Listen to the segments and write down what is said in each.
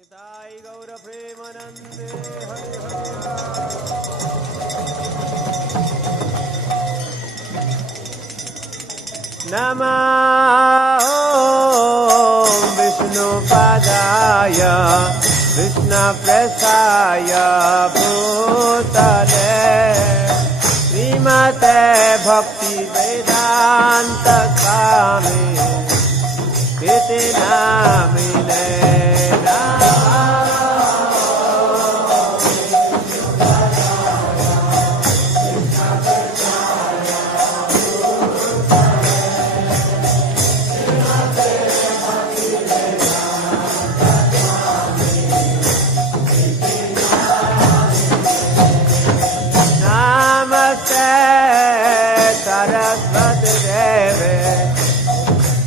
निताई गौर प्रेमानंदे हरि हरि नमः ॐ विष्णुपादाय कृष्णप्रेष्ठाय भूतले श्रीमते भक्तिवेदान्त स्वामी इति नामिने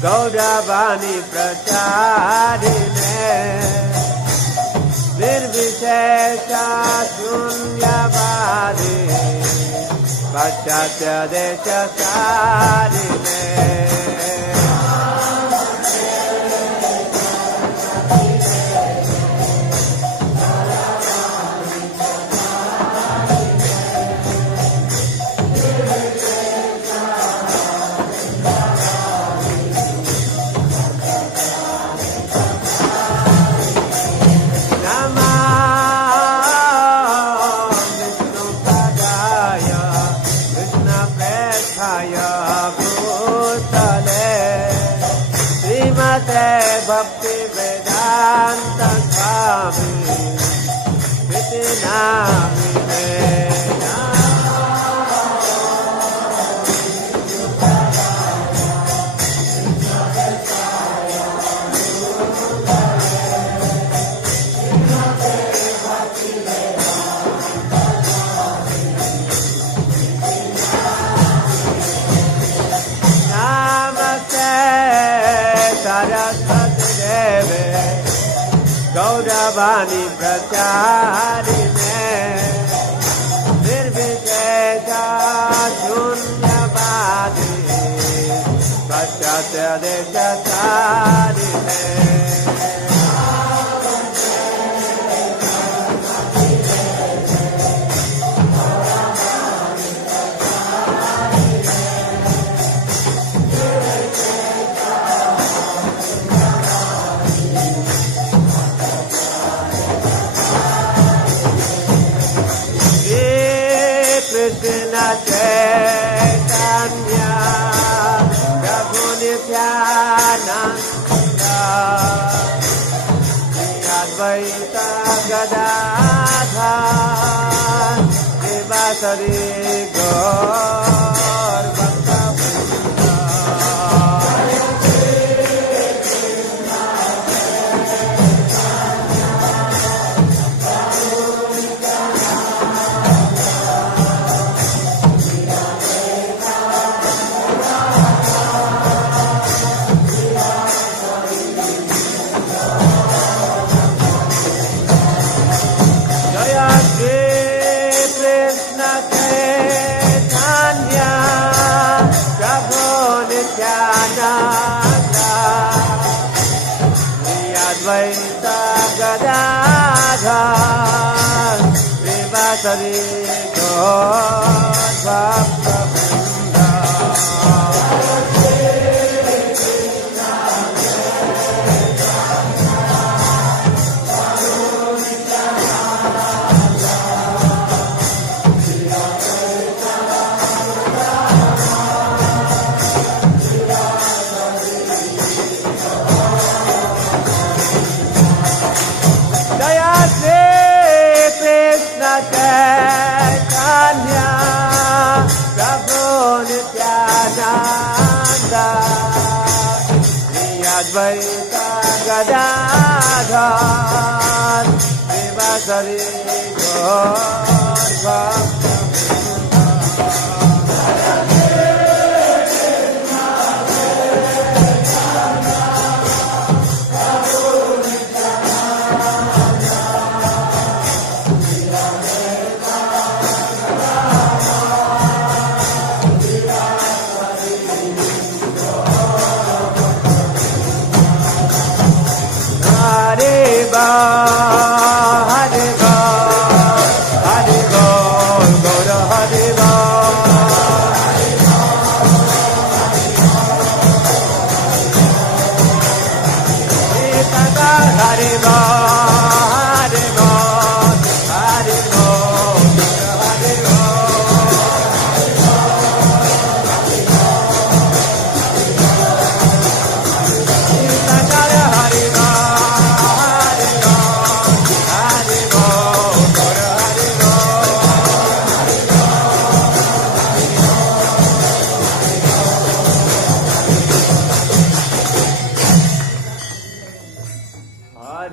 गौरवाणी प्रचारिणे निर्विशेष शून्यवादी पाश्चात्य देश सारिणे भक्ति वेदांत स्वामी इति नामिने गौरवाणी प्रचारिणे निर्विशेष शून्यवादी पाश्चात्य देश सारिणे चैतन्य प्रभु नित्यानंद अद्वैत गदाधर शिवासरि गौर भक्तवृंद अद्वैत गदाधर श्रीवासरि गौर भक्तवृंद चैतन्य प्रभु नित्यानंद अद्वैत गदाधर शिवासरि गौर Hare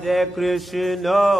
Hare Krishna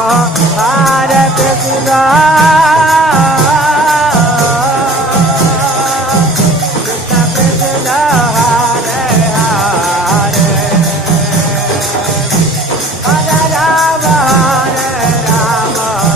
Hare Krishna, Krishna Krishna, Hare Hare, Hare Rama, Rama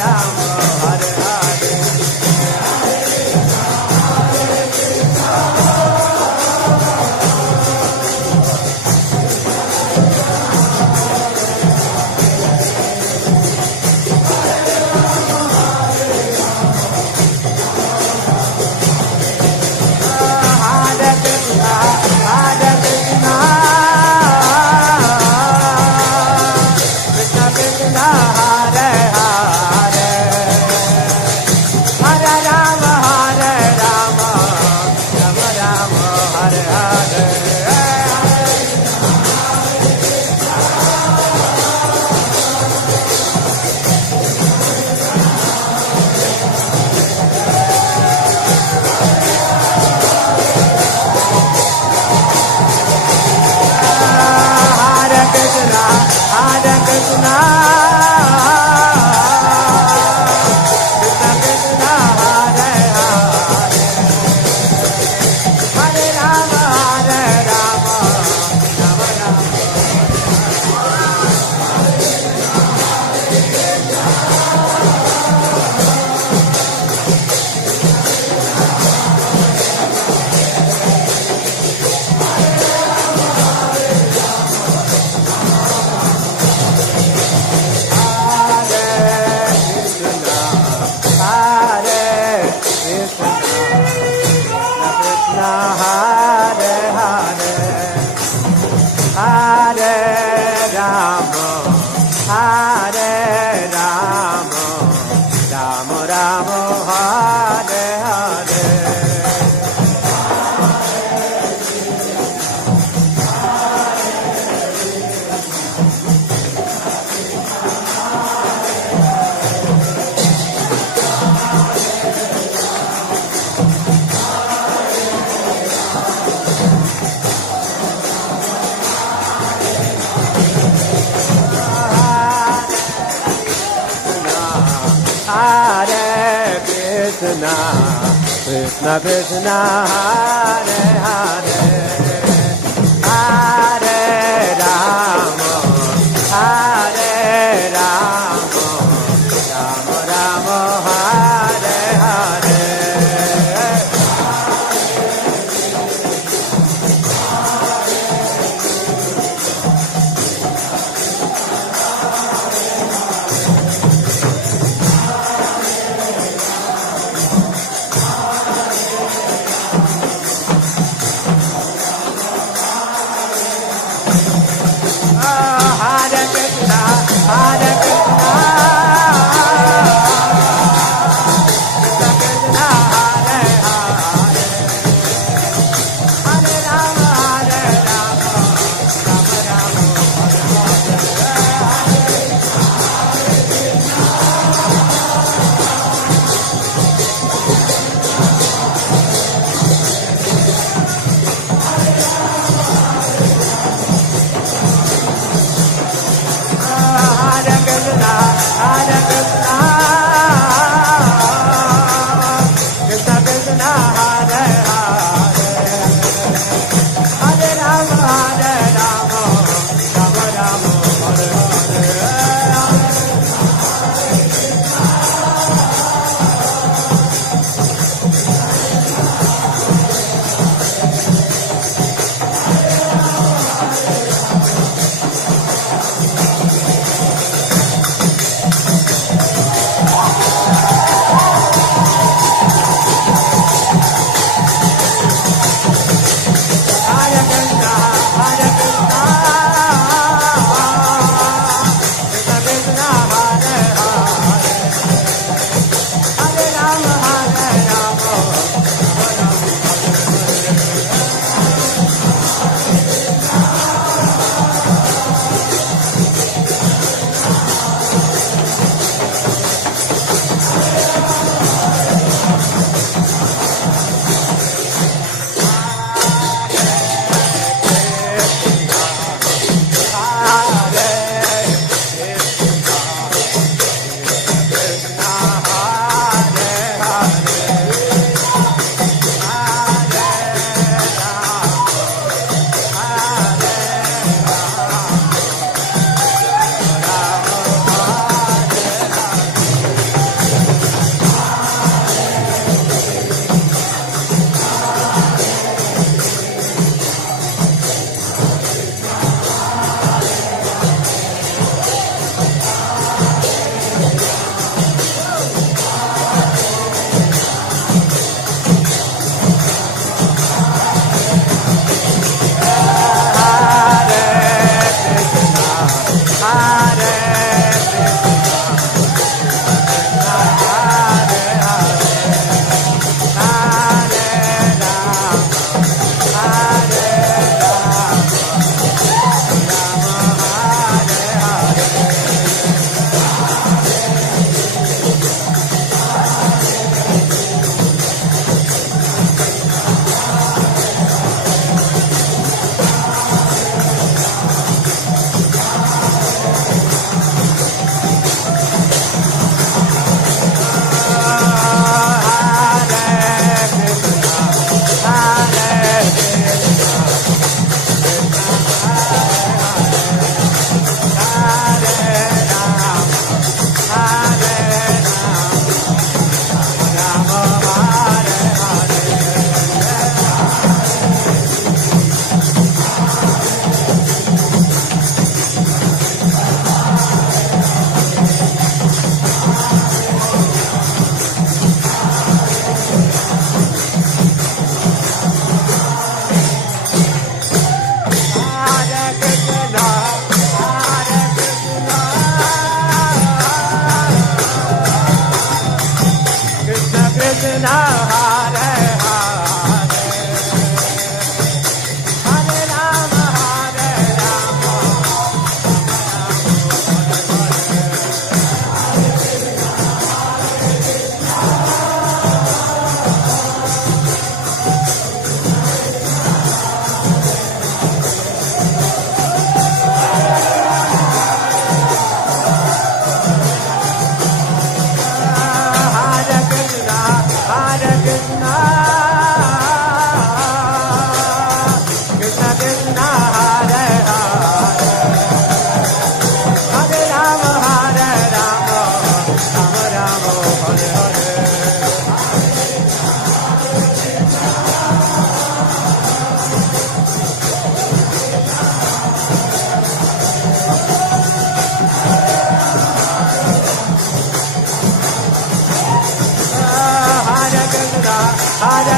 Rama, Hare Hare Krishna, Krishna Krishna, Hare Hare, Hare Rama, Hare Rama, Rama Rama, Hare Hare.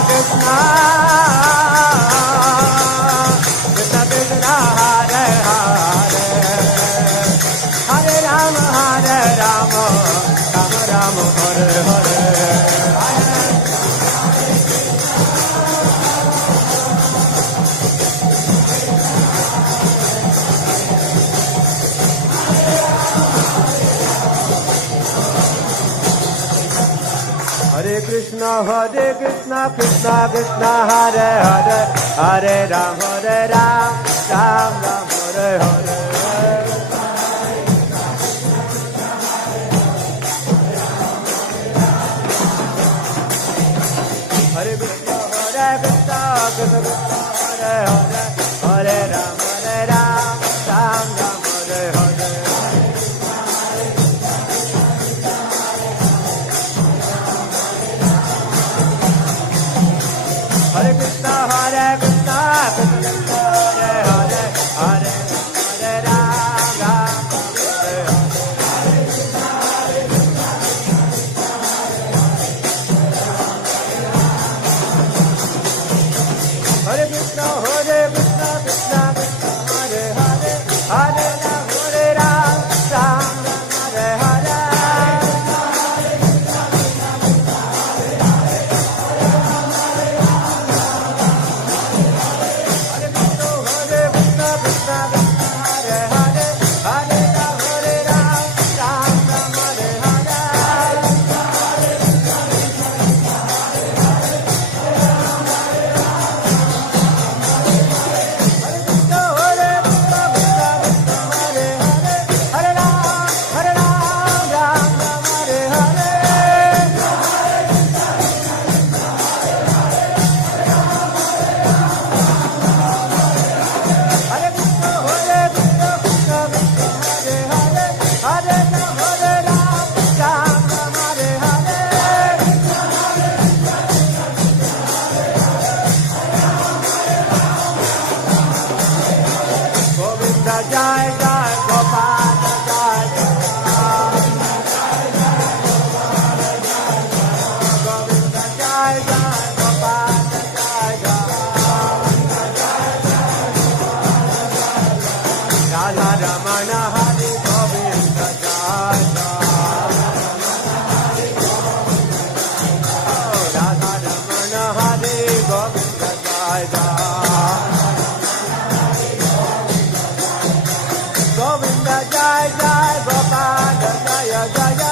Krishna, Krishna Krishna, Hare Hare, Hare Rama, Rama Rama, Hare Hare. Hare Krishna, Krishna Krishna, Hare Hare, Hare Ram, Ram Ram, Hare Hare. Hare Krishna, Krishna Krishna, Hare Hare, Hare Ram, Ram Ram, Hare Hare. Hare Krishna, Krishna Krishna, Hare Hare, Hare Ram, Ram Hare Hare. Hare Krishna, Krishna Krishna, Hare Hare, Hare Ram, Ram Hare Hare. Jai Jai Gopal Jai Govinda Jai Jai Gopal Jai Radha Ramana Hari Govinda Jai Radha Ramana Hari Govinda Jai Govinda Jai Jai Gopal Jaya Jaya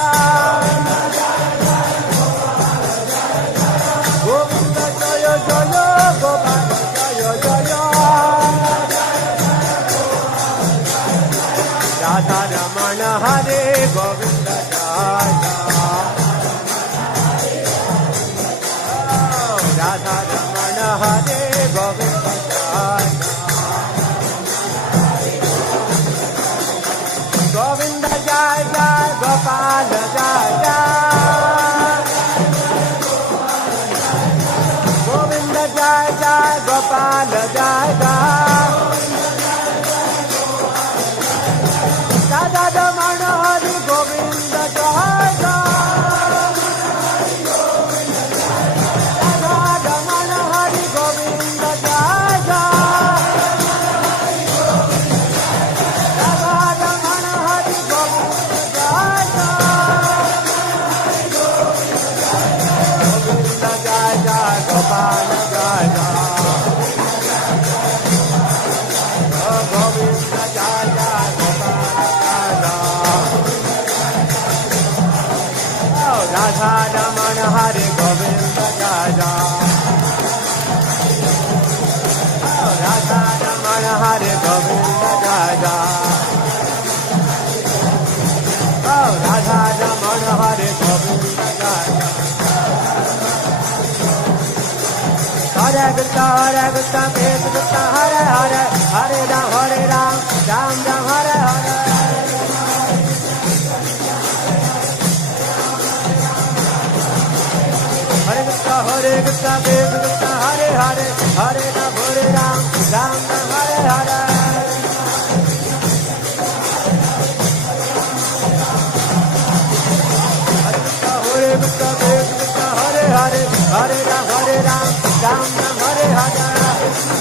Govinda Jaya Jaya Gopal Jaya Jaya Radha Ramana Hare Govinda Jaya Radha Ramana Hare Govinda Jaya Govinda Jai Jai Gopal Jai Jai Govinda Jai Jai Gopal Jai Jai Radha Ramana Hari Govinda Jai Jai Radha Ramana Hari Govinda Jai Jai Gopal Jai Jai Govinda Jai Jai Gopal Jai Jai Radha Ramana Hare Govinda Jai Jai Radha Ramana Hare Govinda Jai Jai Radha Ramana Hare Govinda Jai Jai Hare Krishna, Krishna Krishna, Hare Hare, Hare Ram, Ram Ram, Hare Hare. Hare Krishna, Krishna Krishna, Hare Hare, Hare Ram, Ram Ram, Hare Hare. Hare Krishna, Krishna Krishna, Hare Hare, Hare Ram, Ram Ram Hare Hare Hare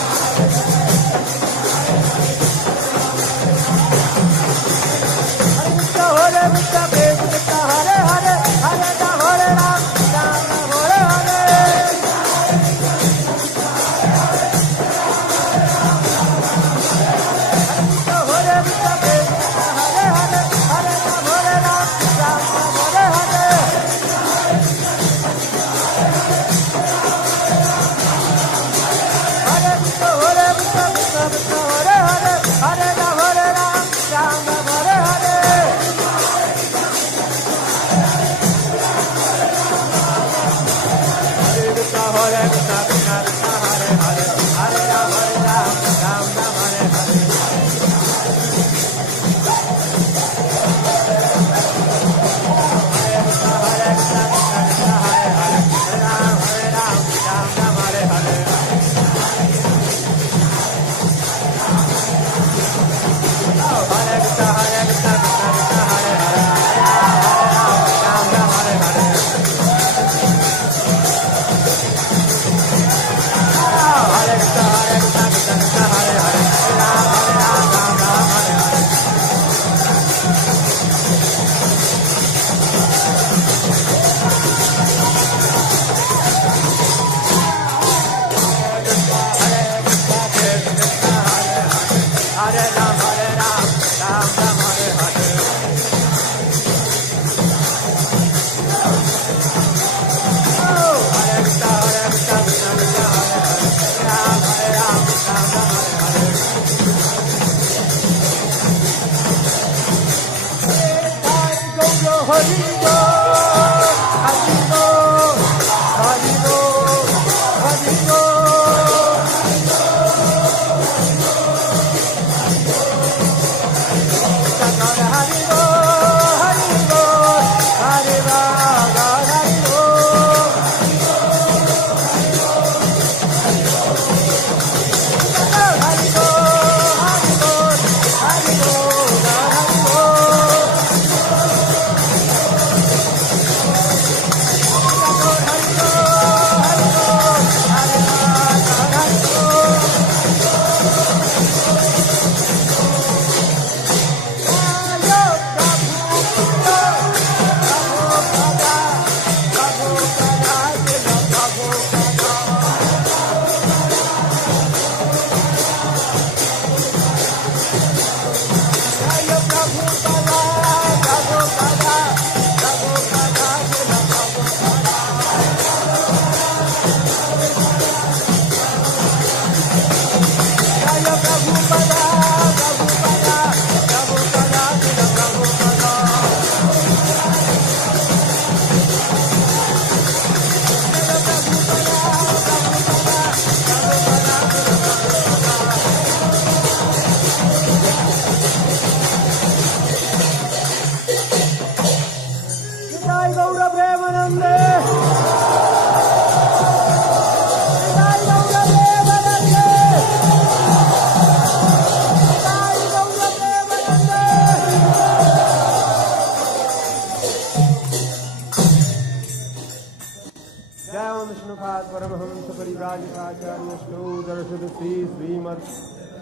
Krishna Krishna Hare Hare Hare Ram Hare Ram Ram Ram Hare Hare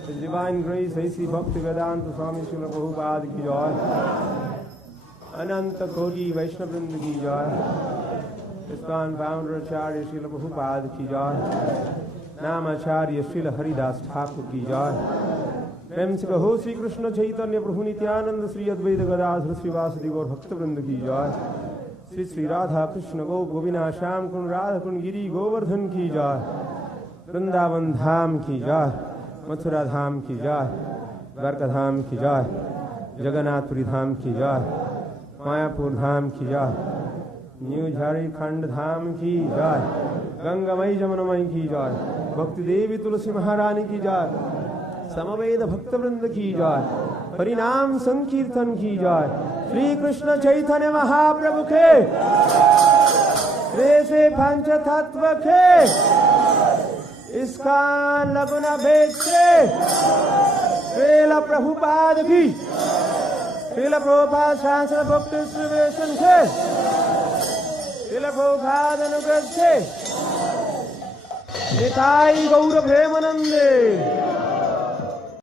His Divine Grace, A.C. Bhaktivedanta Swami Srila Prabhupada ki jai. Ananta Koti Vaishnavrinda ki jai. ISKCON founder Acharya Srila Prabhupada ki jai. Namacharya Srila Haridas Thakur ki jai. Prem se kaho Sri Krishna Chaitanya Prabhu Nityananda Sri Advaita Gadadhar Sri Vasudeva Gaur Bhaktavrinda ki jai. Sri Sri Radha Krishna Gop Govina Sham Kun Radha Kun Giri Govardhan ki jai. Vrindavan Dham ki jai. Mathura धाम की जय, द्वारका धाम की जय, जगन्नाथपुरी धाम की जय, मायापुर धाम की जय, new Jharkhand धाम की जय, गंगामयी जमुनामयी की जय, भक्ति देवी तुलसी महारानी की जय, समवेद भक्तवृंद की जय, हरिनाम संकीर्तन की जय, श्री कृष्ण चैतन्य महाप्रभु के वैसे पंच तत्व के इसका लगुना भेद से श्रील प्रभुपाद की श्रील प्रभुपाद शास्त्र भक्ति श्रीवेशन से श्रील प्रभुपाद अनुग्रह से निताई गौर प्रेमानंदे